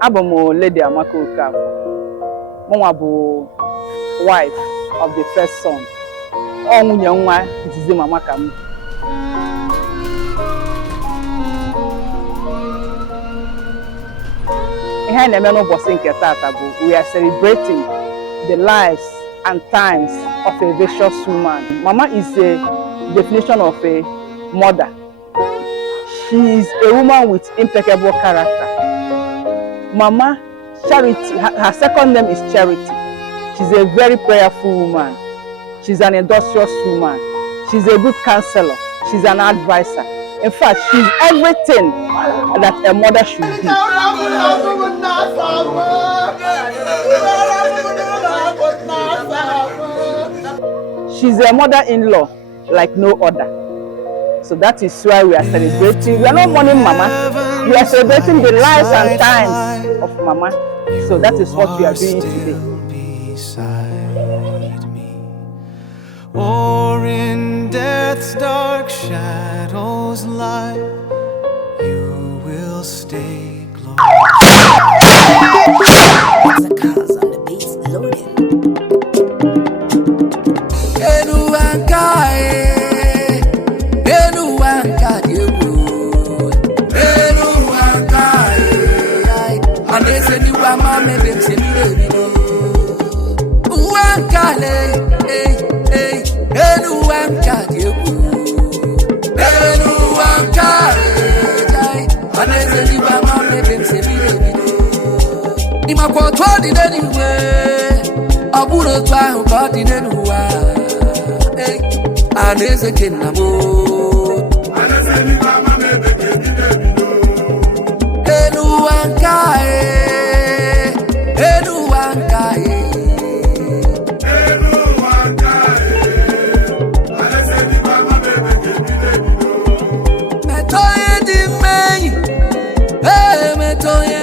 Abamo Lady Amaka Okafor. Mama bu wife of the first son. Onwunye nwa itizi mama kam. Ihe na-eme n'ụbọchị nke tata bụ we are celebrating the lives and times of a virtuous woman. Mama is a definition of a mother. She is a woman with impeccable character. Mama Charity, her second name is Charity. She's a very prayerful woman. She's an industrious woman. She's a good counselor. She's an advisor. In fact, she's everything that a mother should be. She's a mother-in-law like no other. So that is why we are celebrating. We are not mourning Mama. We are celebrating the lives and times of Mama. So that is what we are doing today. Or in death's dark shadows lie, you will stay close. The cars on the beats loading. Metoye